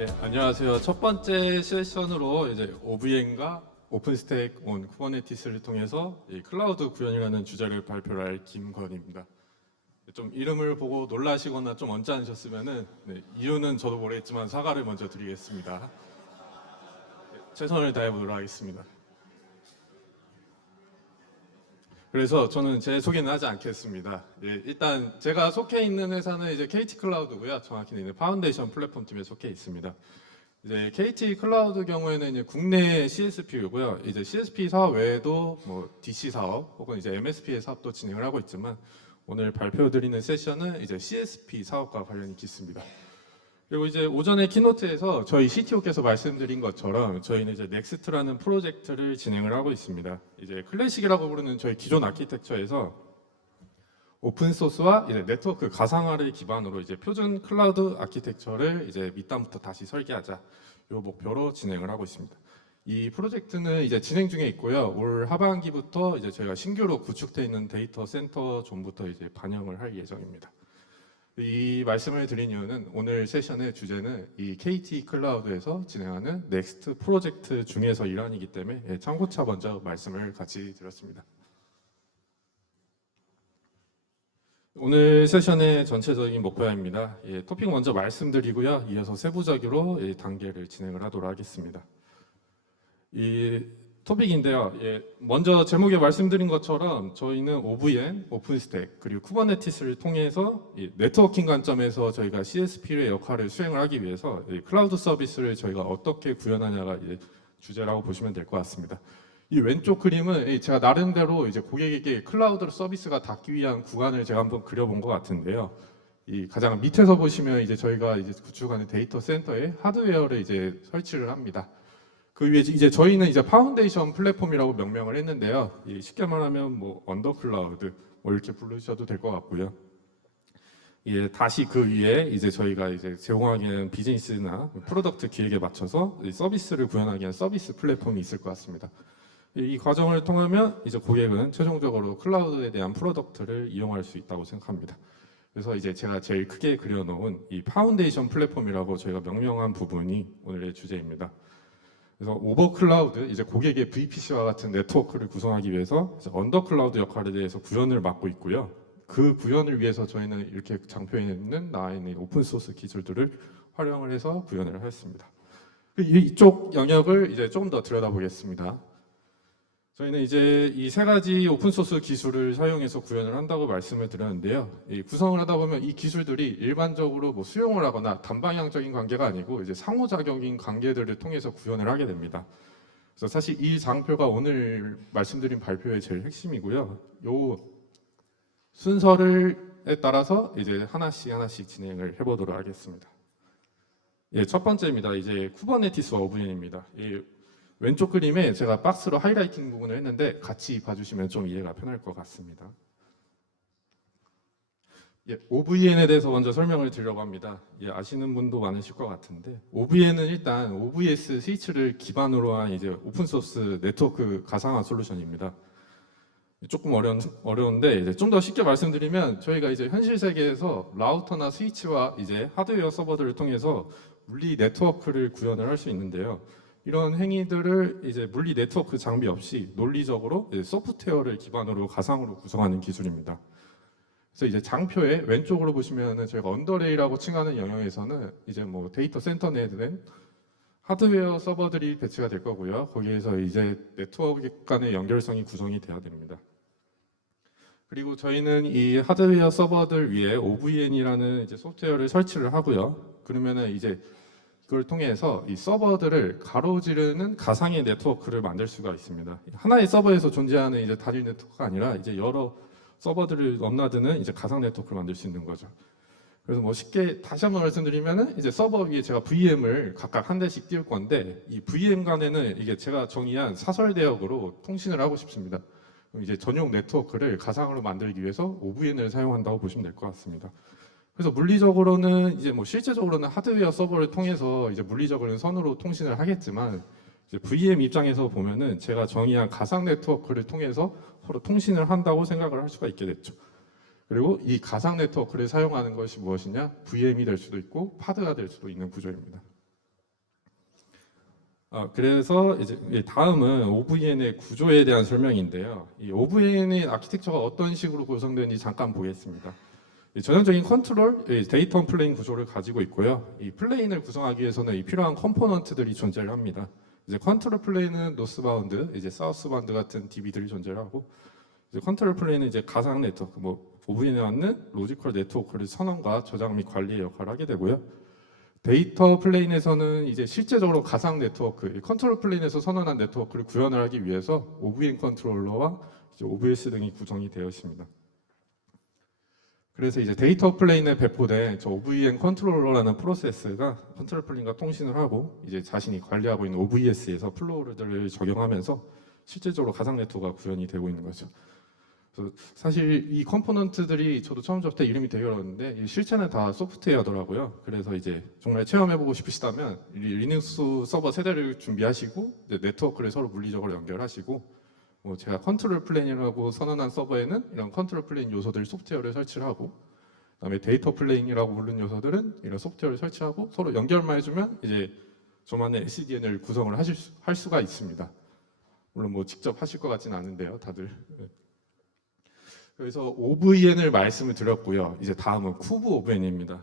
네, 안녕하세요. 첫 번째 세션으로 이제 OVM과 오픈스택 온 쿠버네티스를 통해서 이 클라우드 구현이라는 주제를 발표를 할 김건희입니다. 좀 이름을 보고 놀라시거나 좀 언짢으셨으면은 이유는 저도 모르겠지만 사과를 먼저 드리겠습니다. 최선을 다해 보도록 하겠습니다. 그래서 저는 제 소개는 하지 않겠습니다. 일단 제가 속해 있는 회사는 이제 KT 클라우드고요. 정확히는 이제 파운데이션 플랫폼 팀에 속해 있습니다. 이제 KT 클라우드 경우에는 이제 국내 CSP고요. 이제 CSP 사업 외에도 뭐 DC 사업 혹은 이제 MSP의 사업도 진행을 하고 있지만 오늘 발표드리는 세션은 이제 CSP 사업과 관련이 깊습니다. 그리고 이제 오전에 키노트에서 저희 CTO께서 말씀드린 것처럼 저희는 이제 넥스트라는 프로젝트를 진행을 하고 있습니다. 이제 클래식이라고 부르는 저희 기존 아키텍처에서 오픈 소스와 이제 네트워크 가상화를 기반으로 이제 표준 클라우드 아키텍처를 이제 밑단부터 다시 설계하자 이 목표로 진행을 하고 있습니다. 이 프로젝트는 이제 진행 중에 있고요. 올 하반기부터 이제 저희가 신규로 구축되어 있는 데이터 센터 존부터 이제 반영을 할 예정입니다. 이 말씀을 드린 이유는 오늘 세션의 주제는 이 KT 클라우드에서 진행하는 넥스트 프로젝트 중에서 일환이기 때문에 참고차 먼저 말씀을 같이 드렸습니다. 오늘 세션의 전체적인 목표입니다. 토픽 먼저 말씀드리고요. 이어서 세부적으로 단계를 진행을 하도록 하겠습니다. 이 토픽인데요. 먼저 제목에 말씀드린 것처럼 저희는 OVM, 오픈스택 그리고 쿠버네티스를 통해서 네트워킹 관점에서 저희가 CSP의 역할을 수행을 하기 위해서 클라우드 서비스를 저희가 어떻게 구현하냐가 주제라고 보시면 될 것 같습니다. 이 왼쪽 그림은 제가 나름대로 이제 고객에게 클라우드 서비스가 닿기 위한 구간을 제가 한번 그려본 것 같은데요. 이 가장 밑에서 보시면 이제 저희가 이제 구축하는 데이터 센터에 하드웨어를 이제 설치를 합니다. 그 위에 이제 저희는 이제 파운데이션 플랫폼이라고 명명을 했는데요. 쉽게 말하면 뭐 언더 클라우드 뭐 이렇게 부르셔도 될 것 같고요. 다시 그 위에 이제 저희가 이제 제공하기 위한 비즈니스나 프로덕트 기획에 맞춰서 서비스를 구현하기 위한 서비스 플랫폼이 있을 것 같습니다. 이 과정을 통하면 이제 고객은 최종적으로 클라우드에 대한 프로덕트를 이용할 수 있다고 생각합니다. 그래서 이제 제가 제일 크게 그려놓은 이 파운데이션 플랫폼이라고 저희가 명명한 부분이 오늘의 주제입니다. 그래서 오버 클라우드, 이제 고객의 VPC와 같은 네트워크를 구성하기 위해서 언더 클라우드 역할에 대해서 구현을 맡고 있고요. 그 구현을 위해서 저희는 이렇게 장표에 있는 나와 있는 오픈 소스 기술들을 활용을 해서 구현을 했습니다. 이쪽 영역을 이제 조금 더 들여다보겠습니다. 저희는 이제 이 세 가지 오픈소스 기술을 사용해서 구현을 한다고 말씀을 드렸는데요. 구성을 하다 보면 이 기술들이 일반적으로 뭐 수용을 하거나 단방향적인 관계가 아니고 이제 상호작용인 관계들을 통해서 구현을 하게 됩니다. 그래서 사실 이 장표가 오늘 말씀드린 발표의 제일 핵심이고요. 요 순서에 따라서 이제 하나씩 진행을 해보도록 하겠습니다. 첫 번째입니다. 이제 쿠버네티스와 OVM입니다. 왼쪽 그림에 제가 박스로 하이라이팅 부분을 했는데 같이 봐주시면 좀 이해가 편할 것 같습니다. OVN에 대해서 먼저 설명을 드리려고 합니다. 아시는 분도 많으실 것 같은데 OVN은 일단 OVS 스위치를 기반으로 한 이제 오픈소스 네트워크 가상화 솔루션입니다. 조금 어려운데 이제 좀 더 쉽게 말씀드리면 저희가 이제 현실 세계에서 라우터나 스위치와 이제 하드웨어 서버들을 통해서 물리 네트워크를 구현을 할 수 있는데요. 이런 행위들을 이제 물리 네트워크 장비 없이 논리적으로 소프트웨어를 기반으로 가상으로 구성하는 기술입니다. 그래서 이제 장표의 왼쪽으로 보시면은 저희가 언더레이라고 칭하는 영역에서는 이제 뭐 데이터 센터 내에 된 하드웨어 서버들이 배치가 될 거고요. 거기에서 이제 네트워크 간의 연결성이 구성이 돼야 됩니다. 그리고 저희는 이 하드웨어 서버들 위에 OVN이라는 이제 소프트웨어를 설치를 하고요. 그러면은 이제 그걸 통해서 이 서버들을 가로지르는 가상의 네트워크를 만들 수가 있습니다. 하나의 서버에서 존재하는 이제 단일 네트워크가 아니라 이제 여러 서버들을 넘나드는 이제 가상 네트워크를 만들 수 있는 거죠. 그래서 뭐 쉽게 다시 한번 말씀드리면은 이제 서버 위에 제가 VM을 각각 한 대씩 띄울 건데 이 VM 간에는 이게 제가 정의한 사설 대역으로 통신을 하고 싶습니다. 그럼 이제 전용 네트워크를 가상으로 만들기 위해서 OVN을 사용한다고 보시면 될 것 같습니다. 그래서 물리적으로는 이제 뭐 실제적으로는 하드웨어 서버를 통해서 이제 물리적으로는 선으로 통신을 하겠지만 이제 VM 입장에서 보면은 제가 정의한 가상 네트워크를 통해서 서로 통신을 한다고 생각을 할 수가 있게 됐죠. 그리고 이 가상 네트워크를 사용하는 것이 무엇이냐? VM이 될 수도 있고 파드가 될 수도 있는 구조입니다. 그래서 이제 다음은 OVN의 구조에 대한 설명인데요. 이 OVN의 아키텍처가 어떤 식으로 구성되는지 잠깐 보겠습니다. 전형적인 컨트롤, 데이터 플레인 구조를 가지고 있고요. 이 플레인을 구성하기 위해서는 이 필요한 컴포넌트들이 존재를 합니다. 이제 컨트롤 플레인은 노스바운드, 이제 사우스바운드 같은 DB들이 존재하고, 이제 컨트롤 플레인은 이제 가상 네트워크, 뭐 OVN에 맞는 로지컬 네트워크를 선언과 저장 및 관리의 역할을 하게 되고요. 데이터 플레인에서는 이제 실제적으로 가상 네트워크, 컨트롤 플레인에서 선언한 네트워크를 구현을 하기 위해서 OVN 컨트롤러와 이제 OVS 등이 구성이 되어 있습니다. 그래서 이제 데이터 플레인에 배포된 저 OVN 컨트롤러라는 프로세스가 컨트롤 플레인과 통신을 하고 이제 자신이 관리하고 있는 OVS에서 플로우들을 적용하면서 실제적으로 가상 네트워크가 구현이 되고 있는 거죠. 그래서 사실 이 컴포넌트들이 저도 처음 접할 때 이름이 되게 어려웠는데 실체는 다 소프트웨어더라고요. 그래서 이제 정말 체험해보고 싶으시다면 리눅스 서버 세대를 준비하시고 네트워크를 서로 물리적으로 연결하시고 뭐 제가 컨트롤 플레인이라고 선언한 서버에는 이런 컨트롤 플레인 요소들 소프트웨어를 설치를 하고 그다음에 데이터 플레인이라고 부르는 요소들은 이런 소프트웨어를 설치하고 서로 연결만 해주면 이제 저만의 SDN을 구성을 할 수가 있습니다. 물론 뭐 직접 하실 것 같지는 않은데요, 다들. 그래서 OVN을 말씀을 드렸고요. 이제 다음은 쿠브 OVN입니다.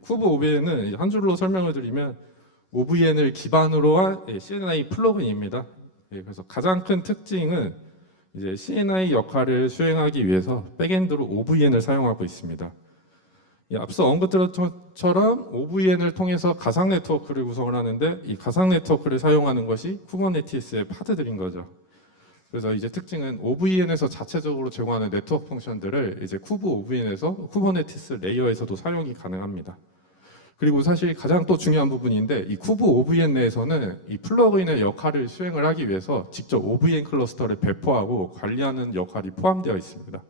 쿠브 OVN은 한 줄로 설명을 드리면 OVN을 기반으로 한 CNI 플러그인입니다. 그래서 가장 큰 특징은 이제 CNI 역할을 수행하기 위해서 백엔드로 OVN을 사용하고 있습니다. 앞서 언급드린 것처럼 OVN을 통해서 가상 네트워크를 구성을 하는데 이 가상 네트워크를 사용하는 것이 쿠버네티스의 파드들인 거죠. 그래서 이제 특징은 OVN에서 자체적으로 제공하는 네트워크 펑션들을 이제 쿠브 OVN에서 쿠버네티스 레이어에서도 사용이 가능합니다. 그리고 사실 가장 또 중요한 부분인데 이 쿠브 OVN 내에서는 이 플러그인의 역할을 수행을 하기 위해서 직접 OVN 클러스터를 배포하고 관리하는 역할이 포함되어 있습니다.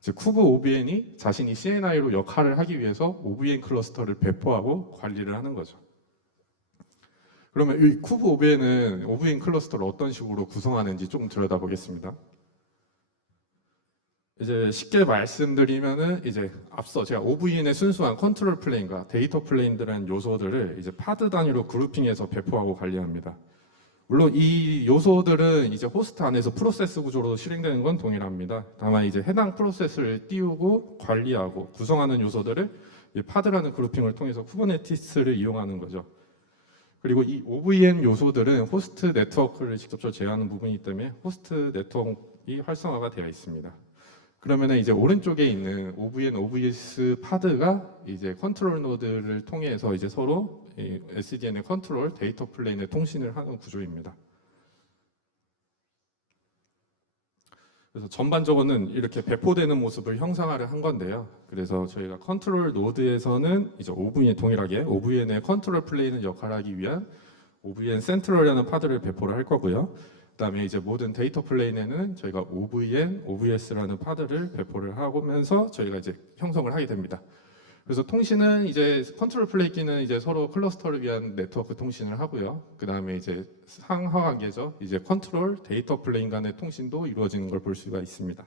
즉 쿠브 OVN이 자신이 CNI로 역할을 하기 위해서 OVN 클러스터를 배포하고 관리를 하는 거죠. 그러면 이 쿠브 OVN은 OVN 클러스터를 어떤 식으로 구성하는지 좀 들여다보겠습니다. 이제 쉽게 말씀드리면은 이제 앞서 제가 OVN의 순수한 컨트롤 플레인과 데이터 플레인들이라는 요소들을 이제 파드 단위로 그룹핑해서 배포하고 관리합니다. 물론 이 요소들은 이제 호스트 안에서 프로세스 구조로 실행되는 건 동일합니다. 다만 이제 해당 프로세스를 띄우고 관리하고 구성하는 요소들을 파드라는 그룹핑을 통해서 쿠버네티스를 이용하는 거죠. 그리고 이 OVN 요소들은 호스트 네트워크를 직접적으로 제어하는 부분이기 때문에 호스트 네트워크가 활성화가 되어 있습니다. 그러면 이제 오른쪽에 있는 OVN, OVS 파드가 이제 컨트롤 노드를 통해서 이제 서로 SDN의 컨트롤, 데이터 플레인의 통신을 하는 구조입니다. 그래서 전반적으로는 이렇게 배포되는 모습을 형상화를 한 건데요. 그래서 저희가 컨트롤 노드에서는 이제 OVN 동일하게 OVN의 컨트롤 플레인을 역할하기 위한 OVN 센트럴이라는 파드를 배포를 할 거고요. 그다음에 이제 모든 데이터 플레인에는 저희가 OVN, OVS라는 파드를 배포를 하면서 저희가 이제 형성을 하게 됩니다. 그래서 통신은 이제 컨트롤 플레이기는 이제 서로 클러스터를 위한 네트워크 통신을 하고요. 그다음에 이제 상하 관계죠. 이제 컨트롤, 데이터 플레인 간의 통신도 이루어지는 걸 볼 수가 있습니다.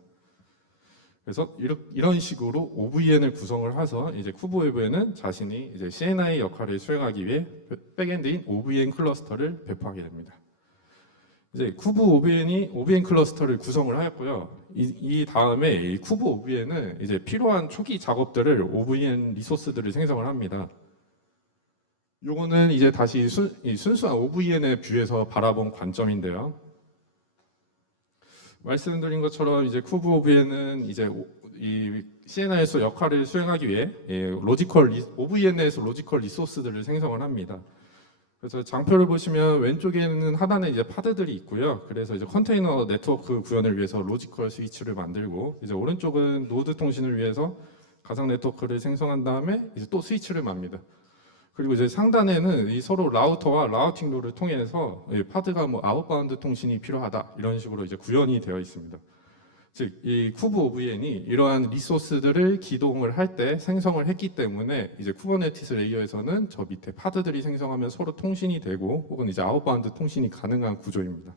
그래서 이런 식으로 OVN을 구성을 해서 이제 쿠브 OVN은 자신이 이제 CNI 역할을 수행하기 위해 백엔드인 OVN 클러스터를 배포하게 됩니다. 이제 쿠브 OVN이 OVN 클러스터를 구성을 하였고요. 이 다음에 이 쿠브 OVN은 이제 필요한 초기 작업들을 OVN 리소스들을 생성을 합니다. 요거는 이제 다시 순수한 OVN의 뷰에서 바라본 관점인데요. 말씀드린 것처럼 이제 쿠브 OVN은 이제 이 CNI에서 역할을 수행하기 위해 OVN 내에서 로지컬 리소스들을 생성을 합니다. 그래서 장표를 보시면 왼쪽에는 하단에 이제 파드들이 있고요. 그래서 이제 컨테이너 네트워크 구현을 위해서 로지컬 스위치를 만들고 이제 오른쪽은 노드 통신을 위해서 가상 네트워크를 생성한 다음에 이제 또 스위치를 맙니다. 그리고 이제 상단에는 이 서로 라우터와 라우팅 룰을 통해서 파드가 뭐 아웃바운드 통신이 필요하다 이런 식으로 이제 구현이 되어 있습니다. 즉, 이 쿠브 OVN이 이러한 리소스들을 기동을 할 때 생성을 했기 때문에 이제 쿠버네티스 레이어에서는 저 밑에 파드들이 생성하면 서로 통신이 되고 혹은 이제 아웃바운드 통신이 가능한 구조입니다.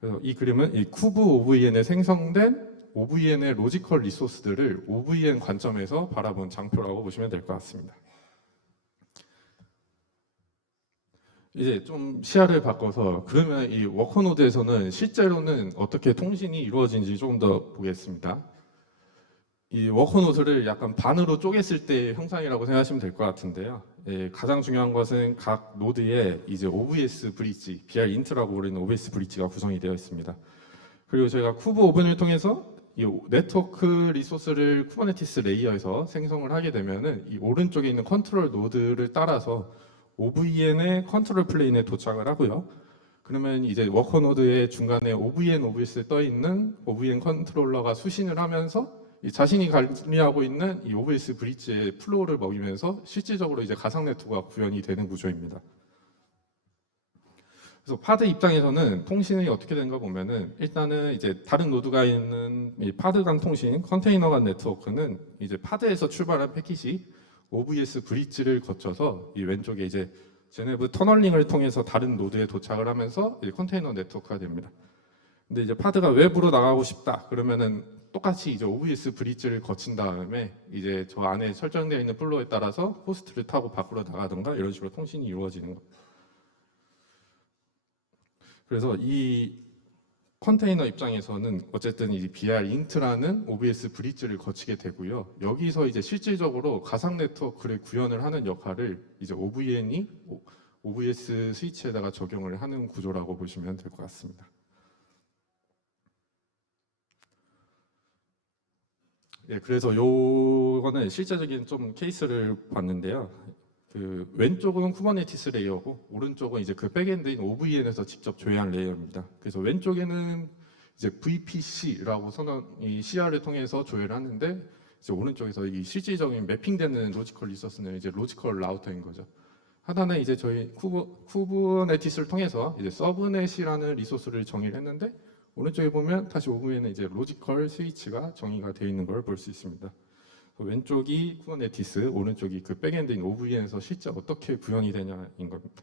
그래서 이 그림은 이 쿠브 OVN에 생성된 OVN의 로지컬 리소스들을 OVN 관점에서 바라본 장표라고 보시면 될 것 같습니다. 이제 좀 시야를 바꿔서 그러면 이 워커노드에서는 실제로는 어떻게 통신이 이루어진지 조금 더 보겠습니다. 이 워커노드를 약간 반으로 쪼갰을 때 형상이라고 생각하시면 될 것 같은데요. 예, 가장 중요한 것은 각 노드에 이제 OVS 브릿지, BR 인트라고 부르는 OVS 브릿지가 구성이 되어 있습니다. 그리고 저희가 쿠브 오븐을 통해서 이 네트워크 리소스를 쿠버네티스 레이어에서 생성을 하게 되면은 이 오른쪽에 있는 컨트롤 노드를 따라서 OVN의 컨트롤 플레인에 도착을 하고요. 그러면 이제 워커 노드의 중간에 OVN, OVS에 떠 있는 OVN 컨트롤러가 수신을 하면서 이 자신이 관리하고 있는 이 OVS 브릿지의 플로우를 먹이면서 실질적으로 이제 가상 네트워크가 구현이 되는 구조입니다. 그래서 파드 입장에서는 통신이 어떻게 되는가 보면은 일단은 이제 다른 노드가 있는 이 파드 간 통신, 컨테이너 간 네트워크는 이제 파드에서 출발한 패킷이 OVS 브릿지를 거쳐서 이 왼쪽에 이제 제네브 터널링을 통해서 다른 노드에 도착을 하면서 이 컨테이너 네트워크가 됩니다. 근데 이제 파드가 외부로 나가고 싶다 그러면은 똑같이 이제 OVS 브릿지를 거친 다음에 이제 저 안에 설정되어 있는 플로우에 따라서 호스트를 타고 밖으로 나가든가 이런 식으로 통신이 이루어지는 겁니다. 그래서 이 컨테이너 입장에서는 어쨌든 이 BR 인트라는 OVS 브릿지를 거치게 되고요. 여기서 이제 실질적으로 가상 네트워크를 구현을 하는 역할을 이제 OVN이 OVS 스위치에다가 적용을 하는 구조라고 보시면 될 것 같습니다. 예, 그래서 요거는 실제적인 좀 케이스를 봤는데요. 그 왼쪽은 쿠버네티스 레이어고 오른쪽은 이제 그 백엔드인 OVN에서 직접 조회한 레이어입니다. 그래서 왼쪽에는 이제 VPC라고 이 CR을 통해서 조회를 하는데 이제 오른쪽에서 이 실질적인 매핑되는 로지컬 리소스는 이제 로지컬 라우터인 거죠. 하나는 이제 저희 쿠버네티스를 통해서 이제 서브넷이라는 리소스를 정의를 했는데 오른쪽에 보면 다시 OVN은 이제 로지컬 스위치가 정의가 되어 있는 걸 볼 수 있습니다. 왼쪽이 쿠버네티스, 오른쪽이 그 백엔드인 OVN에서 실제 어떻게 구현이 되냐인 겁니다.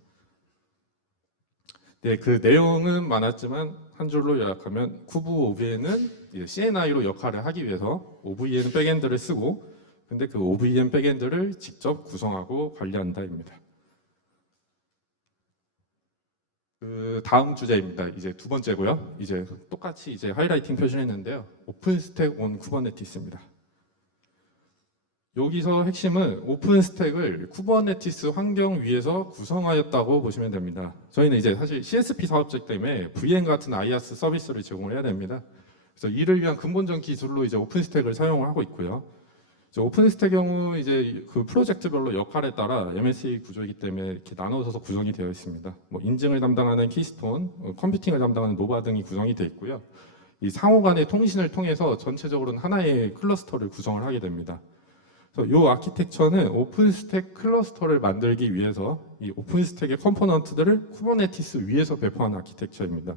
네, 그 내용은 많았지만 한 줄로 요약하면 쿠브 OVN은 CNI로 역할을 하기 위해서 OVN 백엔드를 쓰고 근데 그 OVN 백엔드를 직접 구성하고 관리한다입니다. 그 다음 주제입니다. 이제 두 번째고요. 이제 똑같이 이제 하이라이팅 표시를 했는데요. 오픈스택 온 쿠버네티스입니다. 여기서 핵심은 오픈스택을 쿠버네티스 환경 위에서 구성하였다고 보시면 됩니다. 저희는 이제 사실 CSP 사업자이기 때문에 VM 같은 IaaS 서비스를 제공을 해야 됩니다. 그래서 이를 위한 근본적 기술로 이제 오픈스택을 사용을 하고 있고요. 오픈스택 경우 이제 그 프로젝트별로 역할에 따라 MSA 구조이기 때문에 이렇게 나눠져서 구성이 되어 있습니다. 뭐 인증을 담당하는 키스톤, 컴퓨팅을 담당하는 노바 등이 구성이 되어 있고요. 이 상호 간의 통신을 통해서 전체적으로는 하나의 클러스터를 구성을 하게 됩니다. 이 아키텍처는 오픈스택 클러스터를 만들기 위해서 이 오픈스택의 컴포넌트들을 쿠버네티스 위에서 배포하는 아키텍처입니다.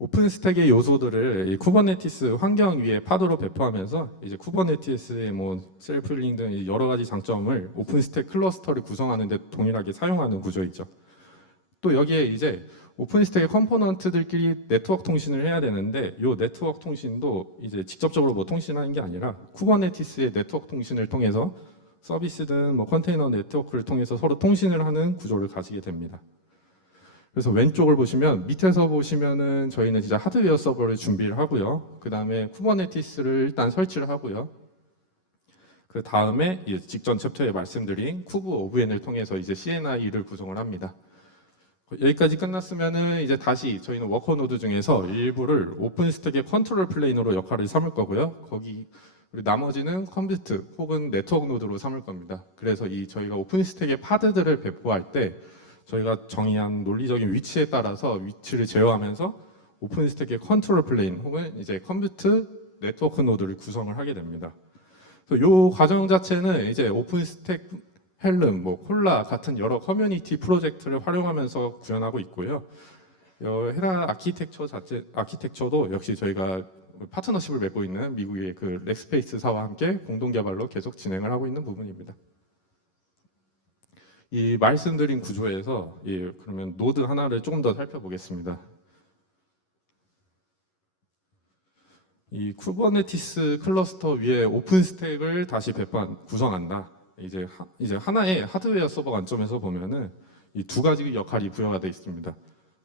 오픈스택의 요소들을 이 쿠버네티스 환경 위에 파도로 배포하면서 이제 쿠버네티스의 뭐 셀프링 등 여러 가지 장점을 오픈스택 클러스터를 구성하는 데 동일하게 사용하는 구조이죠. 또 여기에 이제 오픈스택의 컴포넌트들끼리 네트워크 통신을 해야 되는데 이 네트워크 통신도 이제 직접적으로 뭐 통신하는 게 아니라 쿠버네티스의 네트워크 통신을 통해서 서비스든 뭐 컨테이너 네트워크를 통해서 서로 통신을 하는 구조를 가지게 됩니다. 그래서 왼쪽을 보시면 밑에서 보시면은 저희는 진짜 하드웨어 서버를 준비를 하고요. 그 다음에 쿠버네티스를 일단 설치를 하고요. 그 다음에 직전 챕터에 말씀드린 쿠브 OVN을 통해서 이제 CNI를 구성을 합니다. 여기까지 끝났으면은 이제 다시 저희는 워커 노드 중에서 일부를 오픈스택의 컨트롤 플레인으로 역할을 삼을 거고요. 거기 나머지는 컴퓨트 혹은 네트워크 노드로 삼을 겁니다. 그래서 이 저희가 오픈스택의 파드들을 배포할 때 저희가 정의한 논리적인 위치에 따라서 위치를 제어하면서 오픈스택의 컨트롤 플레인 혹은 이제 컴퓨트 네트워크 노드를 구성을 하게 됩니다. 이 과정 자체는 이제 오픈스택 헬름, 뭐 콜라 같은 여러 커뮤니티 프로젝트를 활용하면서 구현하고 있고요. 헤라 아키텍처도 역시 저희가 파트너십을 맺고 있는 미국의 그 렉스페이스사와 함께 공동 개발로 계속 진행을 하고 있는 부분입니다. 이 말씀드린 구조에서 그러면 노드 하나를 조금 더 살펴보겠습니다. 이 쿠버네티스 클러스터 위에 오픈스택을 다시 구성한다. 이제 하나의 하드웨어 서버 관점에서 보면은 이 두 가지 역할이 부여가 되어 있습니다.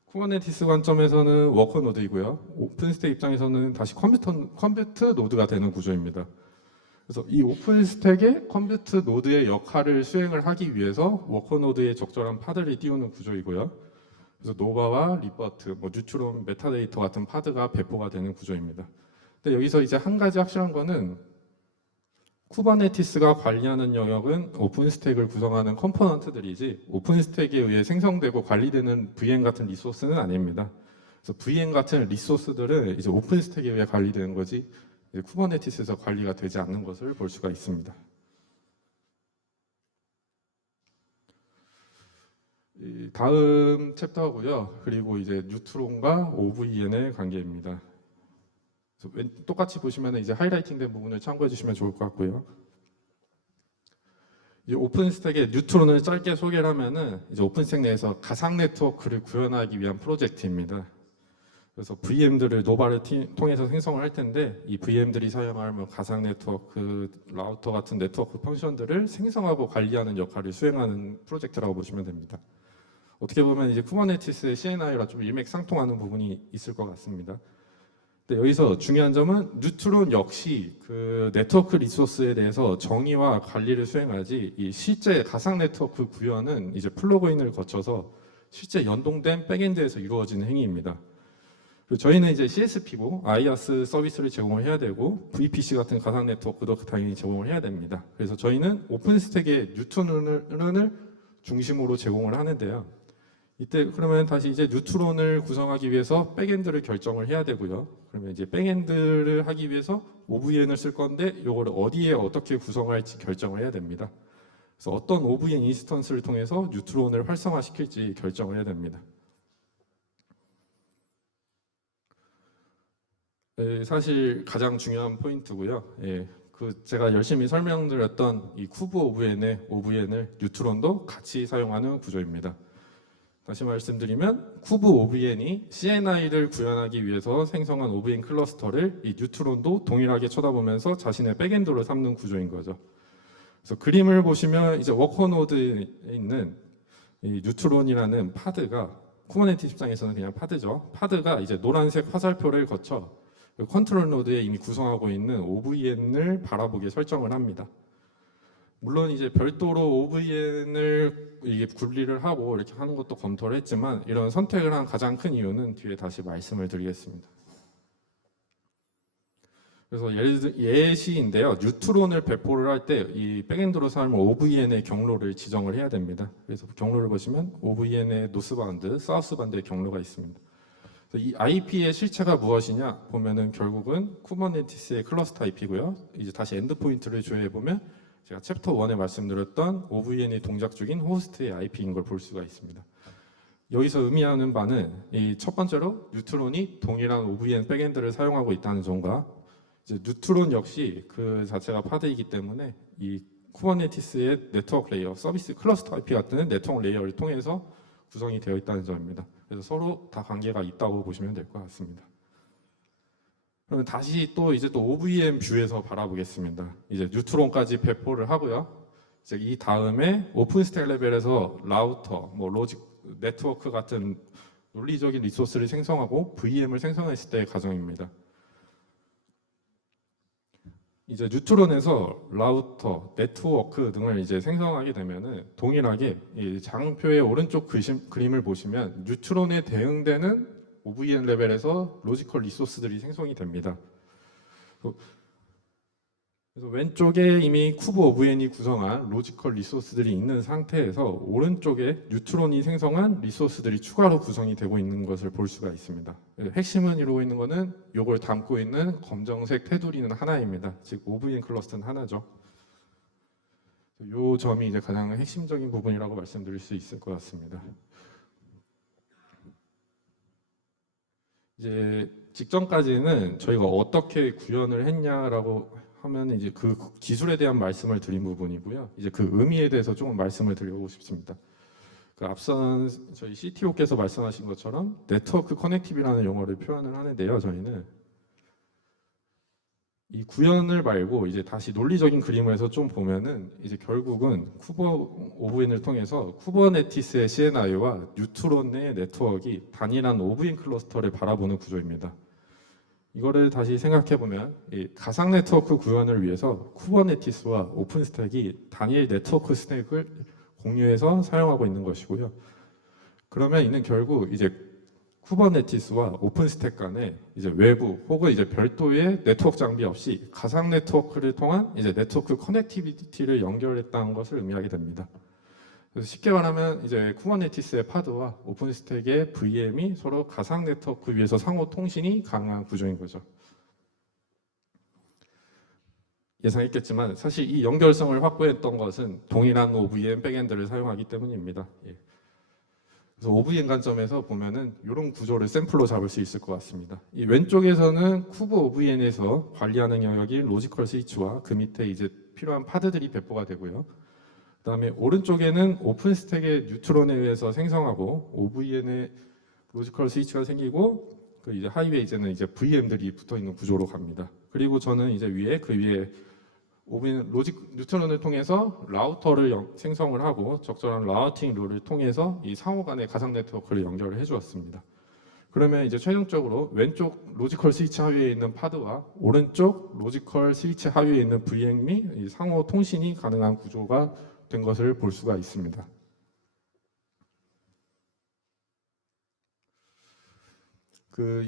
쿠버네티스 관점에서는 워커 노드이고요. 오픈스택 입장에서는 다시 컴퓨트 노드가 되는 구조입니다. 그래서 이 오픈스택의 컴퓨트 노드의 역할을 수행을 하기 위해서 워커 노드에 적절한 파드를 띄우는 구조이고요. 그래서 노바와 리버트, 뉴트론, 메타데이터 같은 파드가 배포가 되는 구조입니다. 근데 여기서 이제 한 가지 확실한 거는 쿠버네티스가 관리하는 영역은 오픈스택을 구성하는 컴포넌트들이지 오픈스택에 의해 생성되고 관리되는 VM 같은 리소스는 아닙니다. 그래서 VM 같은 리소스들은 이제 오픈스택에 의해 관리되는 거지 쿠버네티스에서 관리가 되지 않는 것을 볼 수가 있습니다. 다음 챕터고요. 그리고 이제 뉴트론과 OVN의 관계입니다. 똑같이 보시면 이제 하이라이팅된 부분을 참고해 주시면 좋을 것 같고요. 이 오픈스택의 뉴트론을 짧게 소개를 하면은 이제 오픈스택 내에서 가상 네트워크를 구현하기 위한 프로젝트입니다. 그래서 VM들을 노바를 통해서 생성을 할 텐데 이 VM들이 사용할 가상 네트워크, 라우터 같은 네트워크 펑션들을 생성하고 관리하는 역할을 수행하는 프로젝트라고 보시면 됩니다. 어떻게 보면 이제 쿠버네티스의 CNI와 좀 일맥상통하는 부분이 있을 것 같습니다. 근데 여기서 중요한 점은 뉴트론 역시 그 네트워크 리소스에 대해서 정의와 관리를 수행하지 이 실제 가상 네트워크 구현은 이제 플러그인을 거쳐서 실제 연동된 백엔드에서 이루어지는 행위입니다. 그리고 저희는 이제 CSP고 IaaS 서비스를 제공을 해야 되고 VPC 같은 가상 네트워크도 당연히 제공을 해야 됩니다. 그래서 저희는 오픈스택의 뉴트론을 중심으로 제공을 하는데요. 이때 그러면 다시 이제 뉴트론을 구성하기 위해서 백엔드를 결정을 해야 되고요. 그러면 이제 백엔드를 하기 위해서 OVN을 쓸 건데 이거를 어디에 어떻게 구성할지 결정을 해야 됩니다. 그래서 어떤 OVN 인스턴스를 통해서 뉴트론을 활성화시킬지 결정을 해야 됩니다. 사실 가장 중요한 포인트고요. 제가 열심히 설명드렸던 이 쿠브 OVN을 뉴트론도 같이 사용하는 구조입니다. 다시 말씀드리면 쿠브 OVN이 CNI를 구현하기 위해서 생성한 OVN 클러스터를 이 뉴트론도 동일하게 쳐다보면서 자신의 백엔드로 삼는 구조인 거죠. 그래서 그림을 보시면 이제 워커 노드에 있는 이 뉴트론이라는 파드가 쿠버네티스 입장에서는 그냥 파드죠. 파드가 이제 노란색 화살표를 거쳐 컨트롤 노드에 이미 구성하고 있는 OVN을 바라보게 설정을 합니다. 물론 이제 별도로 OVN을 이게 분리를 하고 이렇게 하는 것도 검토를 했지만 이런 선택을 한 가장 큰 이유는 뒤에 다시 말씀을 드리겠습니다. 그래서 예시인데요. 뉴트론을 배포를 할 때 이 백엔드로 사용하는 OVN의 경로를 지정을 해야 됩니다. 그래서 경로를 보시면 OVN의 노스바운드, 사우스바운드의 경로가 있습니다. 이 IP의 실체가 무엇이냐 보면은 결국은 쿠버네티스의 클러스터 IP고요. 이제 다시 엔드포인트를 조회해 보면 제가 챕터 1에 말씀드렸던 OVN이 동작 중인 호스트의 IP인 걸 볼 수가 있습니다. 여기서 의미하는 바는 이 첫 번째로 뉴트론이 동일한 OVN 백엔드를 사용하고 있다는 점과 이제 뉴트론 역시 그 자체가 파드이기 때문에 이 쿠버네티스의 네트워크 레이어, 서비스 클러스터 IP 같은 네트워크 레이어를 통해서 구성이 되어 있다는 점입니다. 그래서 서로 다 관계가 있다고 보시면 될 것 같습니다. 그러면 다시 또 이제 또 OVN 뷰에서 바라보겠습니다. 이제 뉴트론까지 배포를 하고요. 이제 이 다음에 오픈스택 레벨에서 라우터, 로직, 네트워크 같은 논리적인 리소스를 생성하고 VM을 생성했을 때의 과정입니다. 이제 뉴트론에서 라우터, 네트워크 등을 이제 생성하게 되면은 동일하게 이 장표의 오른쪽 그림을 보시면 뉴트론에 대응되는 OVN 레벨에서 로지컬 리소스들이 생성이 됩니다. 그래서 왼쪽에 이미 쿠브 OVN이 구성한 로지컬 리소스들이 있는 상태에서 오른쪽에 뉴트론이 생성한 리소스들이 추가로 구성이 되고 있는 것을 볼 수가 있습니다. 핵심은 이루고 있는 것은 이걸 담고 있는 검정색 테두리는 하나입니다. 즉 OVN 클러스터는 하나죠. 이 점이 이제 가장 핵심적인 부분이라고 말씀드릴 수 있을 것 같습니다. 이제 직전까지는 저희가 어떻게 구현을 했냐라고 하면 이제 그 기술에 대한 말씀을 드린 부분이고요. 이제 그 의미에 대해서 조금 말씀을 드리고 싶습니다. 그 앞선 저희 CTO께서 말씀하신 것처럼 네트워크 커넥티브라는 용어를 표현을 하는데요. 저희는 이 구현을 말고 이제 다시 논리적인 그림을 해서 좀 보면은 이제 결국은 쿠버 오브엔을 통해서 쿠버네티스의 CNI와 뉴트론의 네트워크가 단일한 오브엔 클러스터를 바라보는 구조입니다. 이거를 다시 생각해 보면 이 가상 네트워크 구현을 위해서 쿠버네티스와 오픈스택이 단일 네트워크 스택을 공유해서 사용하고 있는 것이고요. 그러면 이는 결국 이제 쿠버네티스와 오픈스택 간에 이제 외부 혹은 이제 별도의 네트워크 장비 없이 가상 네트워크를 통한 이제 네트워크 커넥티비티를 연결했다는 것을 의미하게 됩니다. 그래서 쉽게 말하면 이제 쿠버네티스의 파드와 오픈스택의 VM이 서로 가상 네트워크 위에서 상호 통신이 가능한 구조인 거죠. 예상했겠지만 사실 이 연결성을 확보했던 것은 동일한 OVM 백엔드를 사용하기 때문입니다. 예. 그래서 OVM 관점에서 보면은 이런 구조를 샘플로 잡을 수 있을 것 같습니다. 이 왼쪽에서는 쿠브 OVN에서 관리하는 영역인 로지컬 스위치와 그 밑에 이제 필요한 파드들이 배포가 되고요. 그다음에 오른쪽에는 오픈스택의 뉴트론에 의해서 생성하고 OVN의 로지컬 스위치가 생기고 그 이제 하위에 이제는 이제 VM들이 붙어 있는 구조로 갑니다. 그리고 저는 이제 그 위에 오븐 로직 뉴트론을 통해서 라우터를 생성을 하고 적절한 라우팅 룰을 통해서 이 상호 간의 가상 네트워크를 연결을 해 주었습니다. 그러면 이제 최종적으로 왼쪽 로지컬 스위치 하위에 있는 파드와 오른쪽 로지컬 스위치 하위에 있는 VM이 상호 통신이 가능한 구조가 된 것을 볼 수가 있습니다.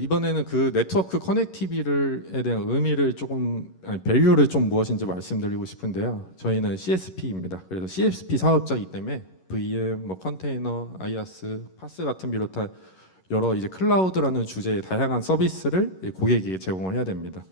이번에는 그 네트워크 커넥티비티에 대한 의미를 조금 밸류를 좀 무엇인지 말씀드리고 싶은데요. 저희는 CSP입니다. 그래서 CSP 사업자이기 때문에 VM, 뭐 컨테이너, IaaS, 파스 같은 비롯한 여러 이제 클라우드라는 주제의 다양한 서비스를 고객에게 제공을 해야 됩니다.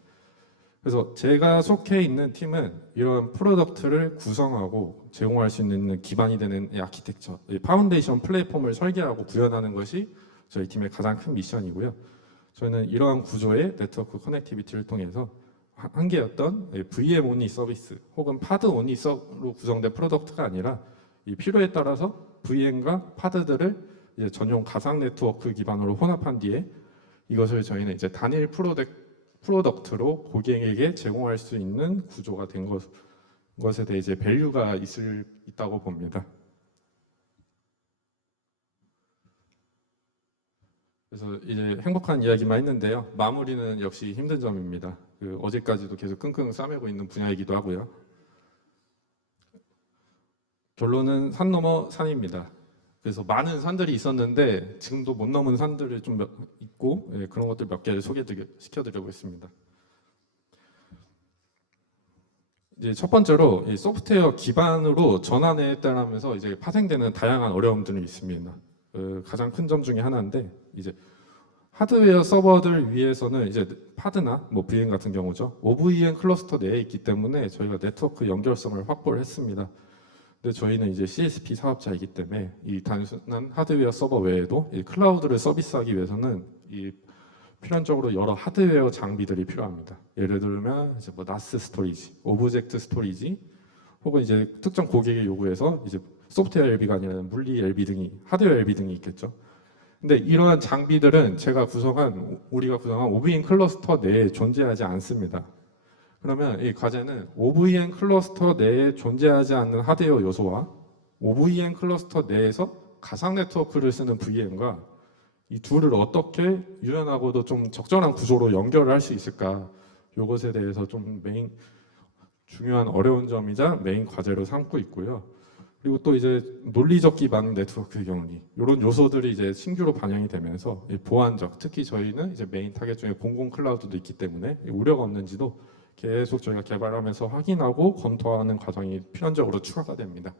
그래서 제가 속해 있는 팀은 이런 프로덕트를 구성하고 제공할 수 있는 기반이 되는 이 아키텍처, 이 파운데이션 플랫폼을 설계하고 구현하는 것이 저희 팀의 가장 큰 미션이고요. 저희는 이러한 구조의 네트워크 커넥티비티를 통해서 한 개였던 VM 온리 서비스 혹은 파드 온리로 구성된 프로덕트가 아니라 이 필요에 따라서 VM과 파드들을 이제 전용 가상 네트워크 기반으로 혼합한 뒤에 이것을 저희는 이제 단일 프로덕트로 고객에게 제공할 수 있는 구조가 된 것에 대해 이제 밸류가 있다고 봅니다. 그래서 이제 행복한 이야기만 했는데요. 마무리는 역시 힘든 점입니다. 어제까지도 계속 끙끙 싸매고 있는 분야이기도 하고요. 결론은 산 넘어 산입니다. 그래서 많은 산들이 있었는데 지금도 못 넘은 산들이 좀 있고 그런 것들 몇 개를 소개시켜드리겠습니다. 이제 첫 번째로 이 소프트웨어 기반으로 전환에 따르면서 이제 파생되는 다양한 어려움들이 있습니다. 가장 큰 점 중에 하나인데 이제 하드웨어 서버들 위에서는 이제 파드나 뭐 VM 같은 경우죠. OVM 클러스터 내에 있기 때문에 저희가 네트워크 연결성을 확보를 했습니다. 근데 저희는 이제 CSP 사업자이기 때문에 이 단순한 하드웨어 서버 외에도 이 클라우드를 서비스하기 위해서는 이 필연적으로 여러 하드웨어 장비들이 필요합니다. 예를 들면 이제 뭐 NAS 스토리지, 오브젝트 스토리지, 혹은 이제 특정 고객의 요구에서 이제 소프트웨어 LB가 아니라 물리 LB 등이 하드웨어 LB 등이 있겠죠. 근데 이러한 장비들은 우리가 구성한 OVM 클러스터 내에 존재하지 않습니다. 그러면 이 과제는 OVM 클러스터 내에 존재하지 않는 하드웨어 요소와 OVM 클러스터 내에서 가상 네트워크를 쓰는 VM과 이 둘을 어떻게 유연하고도 좀 적절한 구조로 연결을 할 수 있을까? 이것에 대해서 좀 중요한 어려운 점이자 메인 과제로 삼고 있고요. 그리고 또 이제 논리적 기반 네트워크 경리 이런 요소들이 이제 신규로 반영이 되면서 보안적, 특히 저희는 이제 메인 타겟 중에 공공 클라우드도 있기 때문에 우려가 없는지도 계속 저희가 개발하면서 확인하고 검토하는 과정이 필연적으로 추가가 됩니다.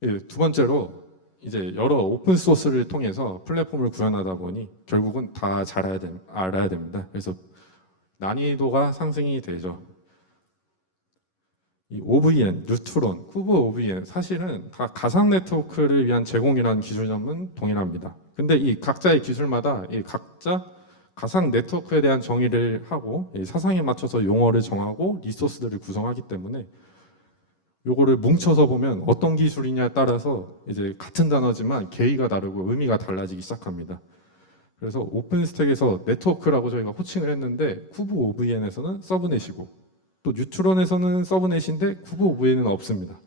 두 번째로 이제 여러 오픈 소스를 통해서 플랫폼을 구현하다 보니 결국은 다 알아야 됩니다. 그래서 난이도가 상승이 되죠. 이 OVN, 뉴트론, 쿠브 OVN 사실은 다 가상 네트워크를 위한 제공이라는 기술점은 동일합니다. 근데 이 각자의 기술마다 이 각자 가상 네트워크에 대한 정의를 하고 사상에 맞춰서 용어를 정하고 리소스들을 구성하기 때문에 요거를 뭉쳐서 보면 어떤 기술이냐에 따라서 이제 같은 단어지만 개의가 다르고 의미가 달라지기 시작합니다. 그래서 오픈스택에서 네트워크라고 저희가 호칭을 했는데 쿠브 OVN에서는 서브넷이고 또 뉴트론에서는 서브넷인데 쿠브 OVN은 없습니다.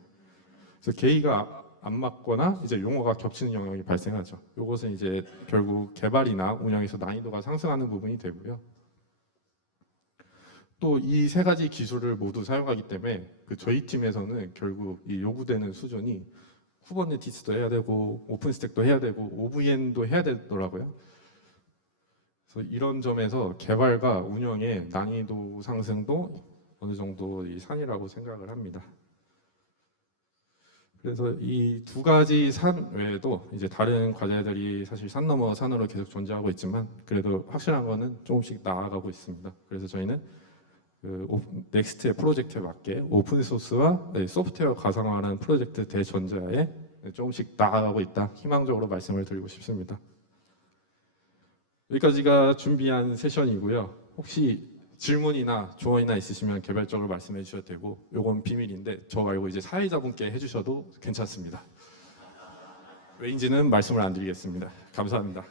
그래서 개의가 안 맞거나 이제 용어가 겹치는 영역이 발생하죠. 이것은 이제 결국 개발이나 운영에서 난이도가 상승하는 부분이 되고요. 또 이 세 가지 기술을 모두 사용하기 때문에 저희 팀에서는 결국 이 요구되는 수준이 쿠버네티스도 해야 되고 오픈스택도 해야 되고 OVN도 해야 되더라고요. 그래서 이런 점에서 개발과 운영의 난이도 상승도 어느 정도 이 산이라고 생각을 합니다. 그래서 이 두 가지 산 외에도 이제 다른 과제들이 사실 산 넘어 산으로 계속 존재하고 있지만 그래도 확실한 거는 조금씩 나아가고 있습니다. 그래서 저희는 넥스트의 프로젝트에 맞게 오픈 소스와 소프트웨어 가상화하는 프로젝트 대전자에 조금씩 나아가고 있다. 희망적으로 말씀을 드리고 싶습니다. 여기까지가 준비한 세션이고요. 혹시 질문이나 조언이나 있으시면 개별적으로 말씀해 주셔도 되고, 요건 비밀인데 저 말고 이제 사회자분께 해주셔도 괜찮습니다. 왜인지는 말씀을 안 드리겠습니다. 감사합니다.